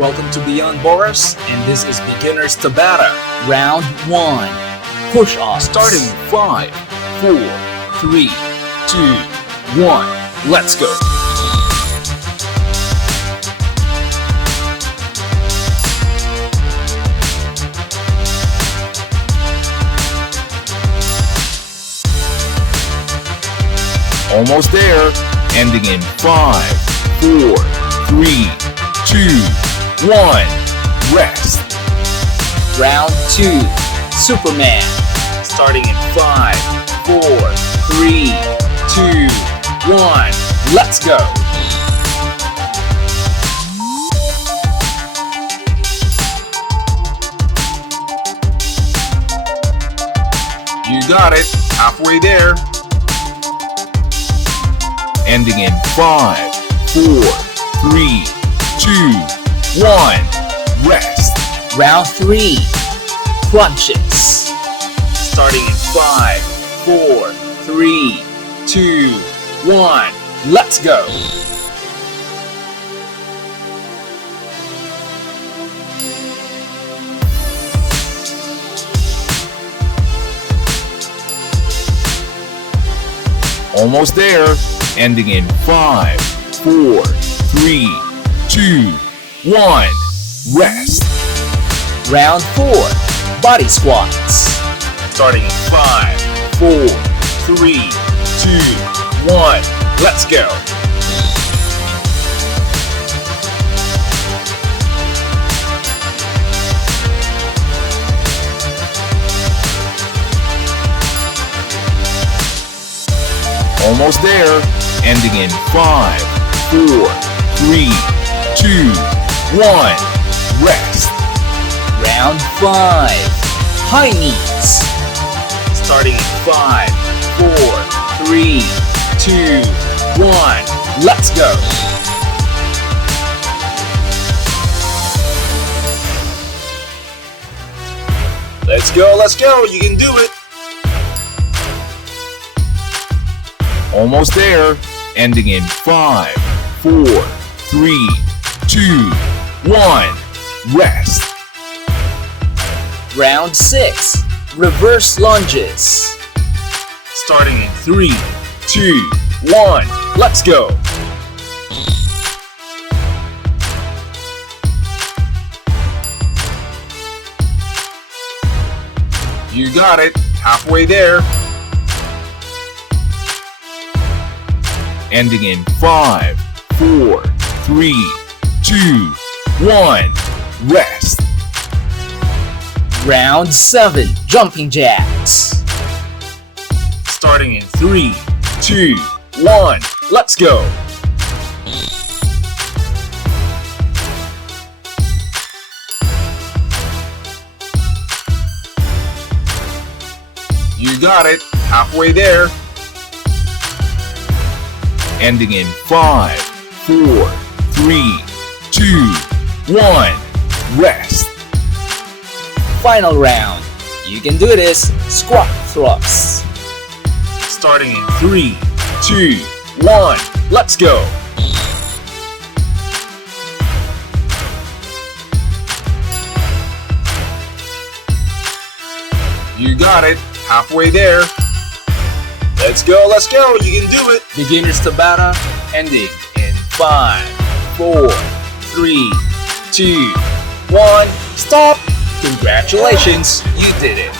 Welcome to Beyond Barsph, and this is Beginner's Tabata. Round 1. Push-ups. Starting in 5, 4, 3, 2, 1. Let's go. Almost there. Ending in 5, 4, 3, 2, 1. Rest. Round 2. Superman. Starting in 5, 4, 3, 2, 1. Let's go. You got it. Halfway there. Ending in 5, 4, 3, 2, 1. Rest. Round 3. Crunches. Starting in 5, 4, 3, 2, 1. Let's go. Almost there. Ending in 5, 4, 3, 2, 1. Rest. Round 4. Body squats. Starting in 5, 4, 3, 2, 1. Let's go. Almost there. Ending in 5, 4, 3, 2, 1. Rest. Round 5. High knees. Starting in 5, 4, 3, 2, 1. Let's go. Let's go, let's go. You can do it. Almost there. Ending in 5, 4, 3, 2, 1. Rest. Round 6. Reverse lunges. Starting in 3, 2, 1. Let's go. You got it. Halfway there. Ending in 5, 4, 3, 2, 1. Rest. Round 7. Jumping jacks. Starting in 3, 2, 1. Let's go. You got it. Halfway there. Ending in 5, 4, 3, 2, 1. Rest. Final round. You can do this. Squat thrusts. Starting in 3, 2, 1. Let's go. You got it. Halfway there. Let's go, let's go. You can do it. Beginner's Tabata. Ending in 5, 4, 3, 2, 1. Stop. Congratulations. You did it.